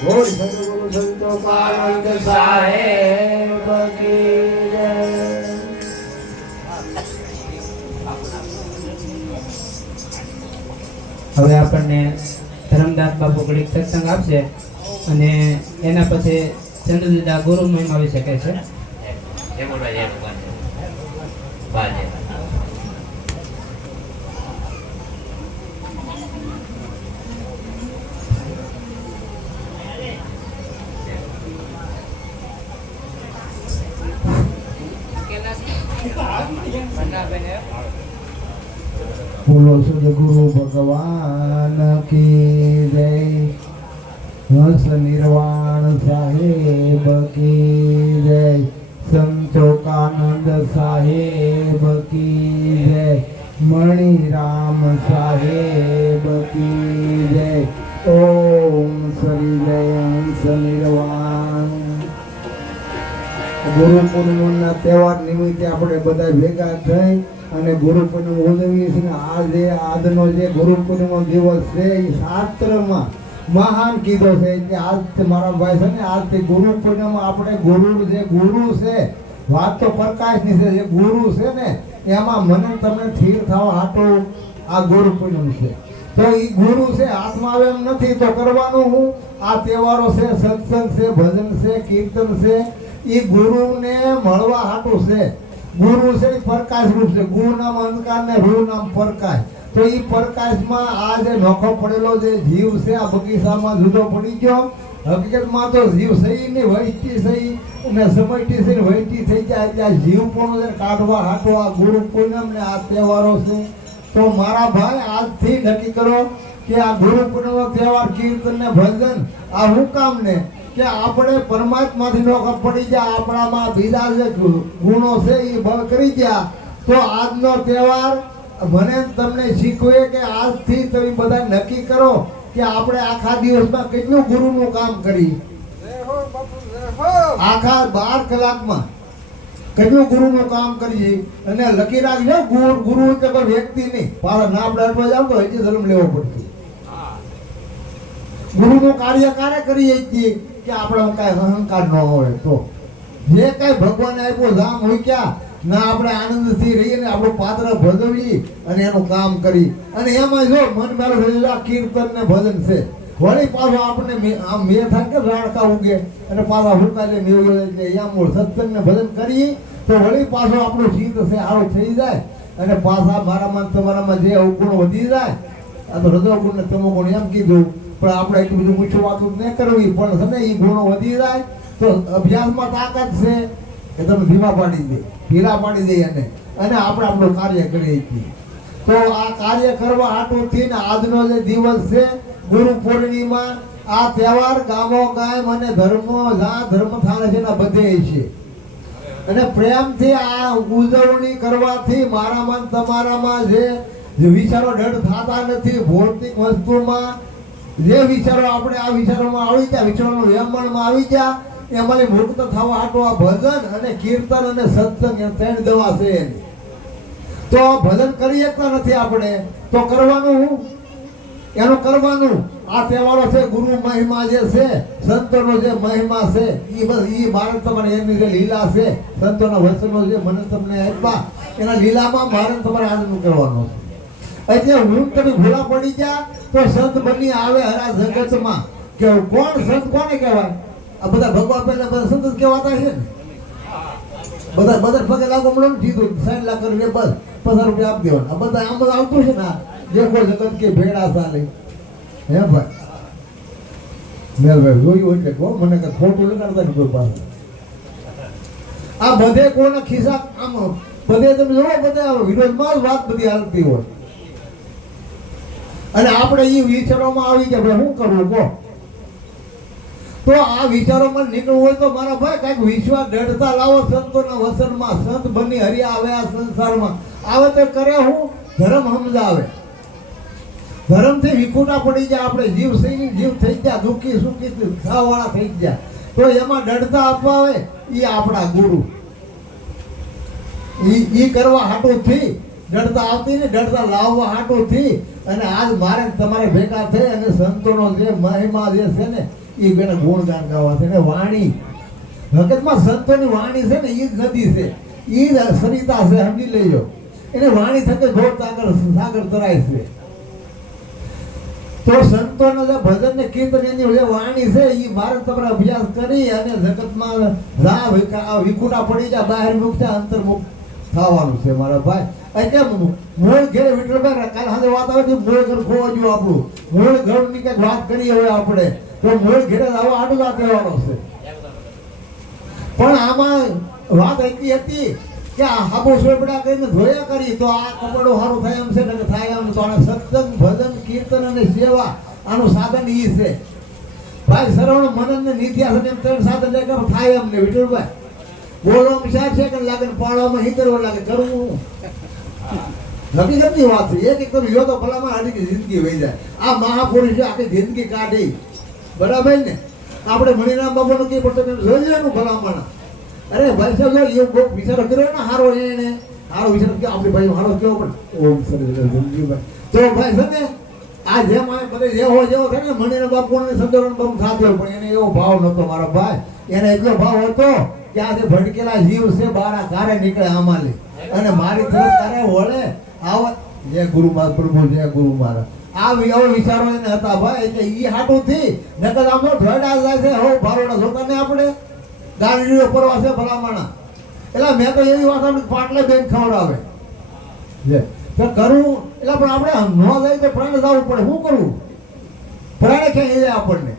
બોલ સદગુરુ સંતો પાવન સાહેબ કી જય. હવે આપણને ધરમદાસ બાપુ ઘડીક સત્સંગ આપશે અને એના પછી ચંદ્રદીદા ગુરુ મહિમા વિશે કહેશે એ બોલો સદગુરુ ભગવાન કી જય હસ નિર્વાણ સાહેબ કી જય સંતોકાનંદ સાહેબ કી જય મણિરામ સાહેબ કી જય ઓમ શ્રી જય હંસ નિર્વાણ ગુરુ પૂર્ણિમાના તહેવાર નિમિત્તે આપણે બધા ભેગા થઈ અને ગુરુ પૂર્ણિમા ઉજવીએ છીએ. આ આજનો જે ગુરુ પૂર્ણિમા દિવસ છે, એ શાસ્ત્રમાં મહાન કીધો છે. કે આજ મારા ભાઈ છે ને આજથી ગુરુ પૂર્ણિમા આપણે ગુરુ જે ગુરુ છે, વાત તો પ્રકાશની છે, જે ગુરુ છે ને, એમાં મને તમને સ્થિર થવા હાટો આ ગુરુ પૂર્ણિમા છે. તો એ ગુરુ છે, હાથમાં આવે એમ નથી, તો કરવાનું હું? આ તહેવારો છે, સત્સંગ છે, ભજન છે, કીર્તન છે એ ગુરુને મળવા હાટું છે. ગુરુ છે એ પ્રકાશ રૂપ છે. ગુરુ નામ અંધકાર ને રૂ નામ પ્રકાશ તો એ પ્રકાશમાં આ જે નોખો પડેલો જે જીવ છે, આ બગીચામાં જુદો પડી ગયો. હકીકતમાં તો જીવ સહી ને વૈષ્ટી સહી ને સમયટી સહી વૈષ્ટી થઈ જાય એટલે જીવ પણ છે કાઢવા આ ગુરુ પૂનમ ને આ તહેવારો છે. તો મારા ભાઈ, આજથી નક્કી કરો કે આ ગુરુ તહેવાર કીર્તન ને ભજન, આ હું કામ ને કે આપણે પરમાત્માથી નોખા પડી ગયા, આપણામાં બીજા જે ગુણો છે એ બળ કરી ગયા, તો આજનો તહેવાર મને તમને શીખવે કે આજથી તમે બધા નક્કી કરો કે આપણે આખા દિવસમાં કેટલું ગુરુનું કામ કરી આખા બાર કલાકમાં કેટલું ગુરુનું કામ કરીએ અને લખી રાખજો, ગુરુ ગુરુ એટલે કોઈ વ્યક્તિ નહીં. પાછા ના આપણે અટવા જાવ તો હજી ધર્મ લેવો પડશે. ગુરુનું કાર્ય કાર્ય કરીએ છીએ કે આપણે કાંઈ અહંકાર ન હોય તો. જે કાંઈ ભગવાને આપ્યો ધામ મૂક્યા ના, આપણે આનંદથી રહીને આપણું પાત્ર ભજવી અને એનું કામ કરી અને એમાં જો મન મારો રહેલા કીર્તન ને ભજન છે, વળી પાછો આપણે મે- આમ મેં થાય કે રાડકા ઉગે. અને પાછા હુકાલે મેળવે એટલે એમ સત્સંગ ને ભજન કરીએ, તો વળી પાછો આપણું ચિત્ત છે સારું થઈ જાય. અને પાછા મારામાં તમારામાં જે અવગુણ વધી જાય, આ તો હૃદય ગુણ ને તમો ગુણ એમ કીધું પણ આપણે એટલું બધું મૂછું વાતું ન કરવી, પણ તમે એ ગુણો વધી જાય, તો અભ્યાસમાં તાકાત છે કે તમે ધીમા પાડી દે ઢીલા પાડી દે એને, અને આપણે આપણું કાર્ય કરીએ છીએ. તો આ કાર્ય કરવા હાટુથી ને આજનો જે દિવસ છે, ગુરુ પૂર્ણિમા, આ તહેવાર ગામો, ગામ અને ધર્મો જ્યાં ધર્મ થાય છે ને બધે છે. અને પ્રેમથી આ ઉજવણી કરવાથી મારામાં તમારામાં જે વિચારો દઢ થતા નથી, ભૌતિક વસ્તુમાં જે વિચારો આપણે આ વિચારોમાં આવી ગયા, વિચારોનું વ્યમણમાં આવી ગયા એમાંથી મુક્ત થવા આટો આ ભજન અને કીર્તન અને સત્સંગ એમ ત્રણ દવા છે તો આ ભજન કરી શકતા નથી આપણે. તો કરવાનું હું? એનું કરવાનું? આ તહેવારો છે ગુરુ મહિમા જે છે, સંતોનો જે મહિમા છે એ બસ એ ભારત તમારે એમની જે લીલા છે, સંતોના વચનો જે મને તમને આપ્યા, એના લીલામાં ભારત તમારે આનંદ કરવાનો છે. એટલે હું તમે ભૂલા પડી ગયા તો સંત બની આવે હરા જગતમાં. કે કોણ સંત કોને કહેવાય? આ બધા ભગવાન પહેલા બધા સંત કહેવાતા છે ને? બધા બધા પગે લાગો મળો ને જીધું સાઈઠ લાખ રૂપિયા બસ, પચાસ રૂપિયા આપી દેવાના. આ બધા આમ બધા આવતું છે ને જે કોઈ જગત કે ભેડા સાલે. હે ભાઈ? મેલભાઈ જોયું એટલે કહો મને કઈ ખોટું લગાડતા ને કોઈ પાસે. આ બધે કોના ખિસ્સા, આમ બધે તમે જોવો, બધા વિરોધમાં જ વાત બધી હાલતી હોય. અને આપણે એ વિચારોમાં આવી ભાઈ શું કરવું કહો. તો આ વિચારોમાં નીકળવું હોય તો મારા ભાઈ કાંઈક વિશ્વાસ દઢતા લાવો સંતોના વસનમાં. સંત બની હરિયા આવે આ સંસારમાં. આવે તો કરે હું. ધર્મ સમજાવે. ધર્મથી વિખૂટા પડી જાય આપણે. જીવ સૈનિક જીવ થઈ ગયા. દુઃખી, સુખી ખાવાળા થઈ ગયા. તો એમાં દઢતા આવે એ આપણા ગુરુ. ઈ કરવા હાટું થી ડરતા આવતી ને ડરતા લાવવા હાટું થી અને આજ મારે તમારે ભેગા થઈ અને સંતોનો જે મહિમા જે છે ને એ બેને ગુણગાન ગાવા છે. ને વાણી, હકીકતમાં સંતોની વાણી છે ને એ જ નદી છે. એ જ સરિતા છે, સમજી લેજો. એને વાણી થકે ઘોર સાગર સાગર તરાય છે. તો સંતોનો જે ભજન ને કીર્તન એની જે વાણી છે એ ભારત તમારે અભ્યાસ કરી અને જગતમાં રા વિખુટા પડી જાય બહાર થાય અંતર્મુખ થવાનું છે મારા ભાઈ. કેમ મૂળ ઘેર વિઠ્ઠલભાઈ કાલ સાંજે વાત આવે છે, મૂળ ઘર ખોવા જેવું આપણું. મૂળ ઘરની કંઈક વાત કરીએ હવે આપણે, તો મૂળ ઘેરે આવો આડો વાત તહેવારો છે. પણ આમાં વાત એટલી હતી કે આ હાબો સોપડા કરીને ધોયા કરી, તો આ કપડો સારું થાય એમ છે ને થાય એમ, તો આને સત્સંગ, ભજન, કીર્તન અને સેવા, આનું સાધન ઈ છે. ભાઈ સરવણ મનન ને નિત્યા છે એમ ત્રણ સાધન લે થાય એમ ને વિઠ્ઠલભાઈ. બોલવા છે કે લાગે પાડવામાં હિતરવા લાગે, કરવું હકીકતની વાત છે. એક એકદમ તમે યો તો ભલામાં આખી જિંદગી વહી જાય. આ મહાપુરુષે આખી જિંદગી કાઢી. બરાબર ને? આપણે મણિરામ બાબાનું કઈ પણ તમે જોઈ લેવાનું ભલામણ. અરે ભાઈ સાહેબ, જો બહુ વિચારો કર્યો ને, હારો એને. હારો વિચાર કે આપણે ભાઈ હારો કેવો પણ. ઓમ સર તો ભાઈ છે ને, આ જેમ આ બધે જેવો જેવો થાય ને, મણિરામ બાપુ ને સંદોરણ બાપુ સાથે પણ એને એવો ભાવ નહોતો મારો ભાઈ. એને એટલો ભાવ હતો કે આજે ભટકેલા જીવ છે બારા કારે નીકળે આમાં અને મારી તરફ તારે વળે. જય ગુરુ મહારાજ પ્રભુ જય ગુરુ મહારાજ. આ વિ- વિચારો એને હતા ભાઈ, એટલે ઈ હાટું થી નકર આમ તો ઢળડા જાય છે, હો, ભારોડા જોતા ને આપણે. ગાંડીઓ પરવા છે ભલામણા. એટલે મેં તો એવી વાત આપણે પાટલે બેન ખવડાવે. લે, તો કરવું એટલે પણ આપણે ન જાય તો પ્રાણે જવું પડે. શું કરવું પ્રાણે ક્યાં જાય આપણને?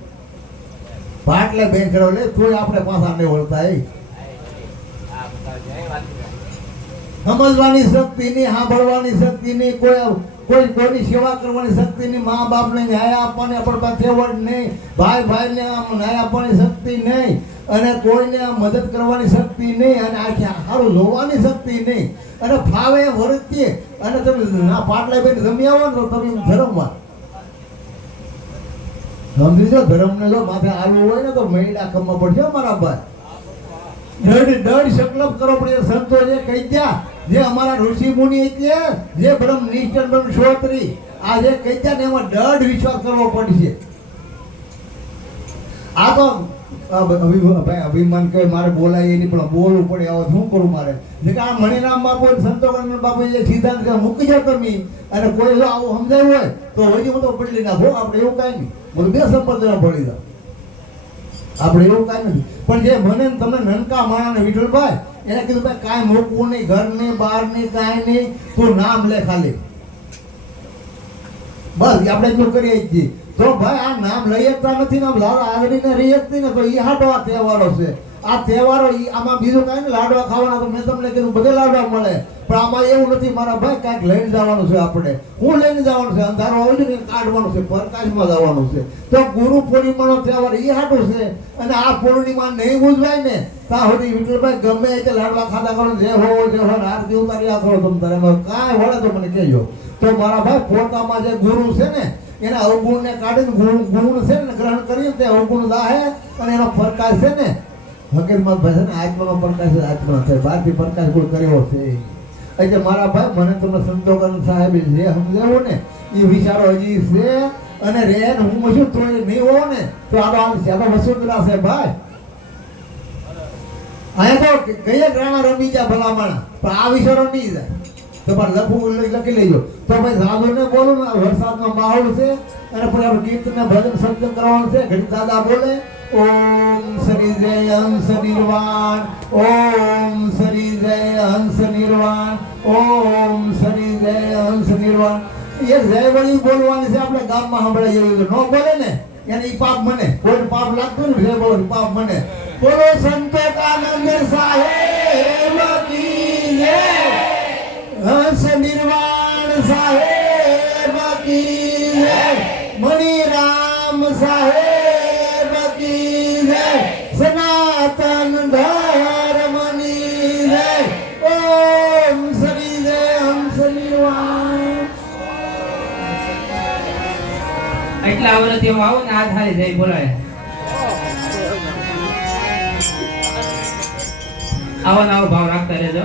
પાટલે બેન ખવડાવે તોય આપણે પાછા નહીં વળતા, એ. એ સમજવાની શક્તિ નહીં સાંભળવાની શક્તિ નહીં કોઈ કોઈ, કોઈની સેવા કરવાની શક્તિ નહીં મા બાપને ન્યાય આપવાની આપણે પાસે તેવડ નહીં. ભાઈ ભાઈને આમ ન્યાય આપવાની શક્તિ નહીં અને કોઈને મદદ કરવાની શક્તિ નહીં અને આખી સારું જોવાની શક્તિ નહીં. અને ફાવે વર્તીએ. અને તમે ના પાટલા બેન જમી આવો ને તો તમે ધર્મમાં. સમજી જો ધર્મને જો માથે આલવું હોય ને તો મહિલા કમવા પડશે મારા ભાઈ. દઢ દઢ સંકલ્પ કરવો પડે. સંતો જે કહી ગયા જે અમારા ઋષિ મુનિ એટલે જે બ્રહ્મ નિષ્ઠ બ્રહ્મ શ્રોત્રી, આ જે કહી ને એમાં દઢ વિશ્વાસ કરવો પડશે. આ તો ભાઈ, અભિમાન કહે મારે બોલાય નહીં, પણ બોલવું પડે, આવો શું કરું મારે? જે કે આ મણિરામ બાપુ સંતોકરણ બાપુ જે સિદ્ધાંત મૂકી જાવ તમે, અને કોઈ જો આવું સમજાયું હોય, તો હજી હું તો બદલી નાખો. આપણે એવું કાંઈ નહીં. બોલું બે સંપર્ક ભળી જાવ આપણે એવું કાંઈ નથી. પણ જે મને તમને નનકા માણાને વિઠ્ઠલભાઈ એને કીધું, ભાઈ, કાંઈ મૂકવું નહીં, ઘર નહીં, બહાર નહીં, કાંઈ નહીં, તું નામ લે ખાલી. બસ આપણે એટલું કરીએ છીએ. તો ભાઈ, આ નામ લઈ શકતા નથી ને આમ લાડા આગળીને રહી શકતી ને, તો એ હાટો આ તહેવારો છે. આ તહેવારો આમાં બીજું કાંઈ ને લાડવા ખાવાના, તો મેં તમને કીધું, બધે લાડવા મળે. પણ આમાં એવું નથી, મારા ભાઈ કાંઈક લઈને જવાનું છે આપણે. હું લઈને જવાનું છે, અંધારો હોય ને કાઢવાનું છે, પ્રકાશમાં જવાનું છે. તો ગુરુ પૂર્ણિમાનો તહેવાર એ હાટું છે, અને આ પૂર્ણિમા નહીં ઉજવાય ને, ત્યાં સુધી વિઠ્ઠલભાઈ ગમે તે લાડવા ખાધા કરો, જે હો જે હો આરતી ઉતારી આખરો તમે તારે કાંઈ વળે તો મને કહેજો. તો મારા ભાઈ પોતામાં જે ગુરુ છે ને, એના અવગુણને કાઢીને ગુણ ગુણ છે ને ગ્રહણ કરીને તે અવગુણ દાહે અને એનો પ્રકાશ છે ને, હકીકતમાં ભાઈ છે ને, આત્માનો પ્રકાશ આત્મા છે. બહારથી પ્રકાશ ગુણ કર્યો છે. એટલે મારા ભાઈ, મને તમને સંતોકન સાહેબ જે સમજાવું ને એ વિચારો હજી છે. અને રે હું શું તો નહીં હોવ ને, તો આ આમ જ્યાદા વસુંધરા છે ભાઈ. અહીંયા તો કઈ રાણા રમી ગયા ભલામણ. પણ આ વિચારો નહીં જાય. તમારે લખવું લખી લેજો. તો ભાઈ સાધુ ને બોલો ને વરસાદનો માહોલ છે. અને પછી આપણે કીર્તન ભજન સત્સંગ કરવાનું છે. ઘડી દાદા બોલે, ઓમ શ્રી જય હંસ નિર્વાણ, ઓમ શ્રી જય હંસ નિર્વાણ. ઓમ શનિ જય હંસ નિર્વાણ એ જય વળી બોલવાની છે આપણે ગામમાં સાંભળે એવું ન બોલે ને, એને ઈ પાપ મને. કોઈ પાપ લાગતું ને જય બોલ પાપ મને. બોલો સંતોષાનંદ સાહેબ કી જય. હંસ નિર્વાણ એટલા વર્ષથી હું આવું ને આ થાળી જઈ બોલાય આવો આવો ભાવ રાખતા રહેજો.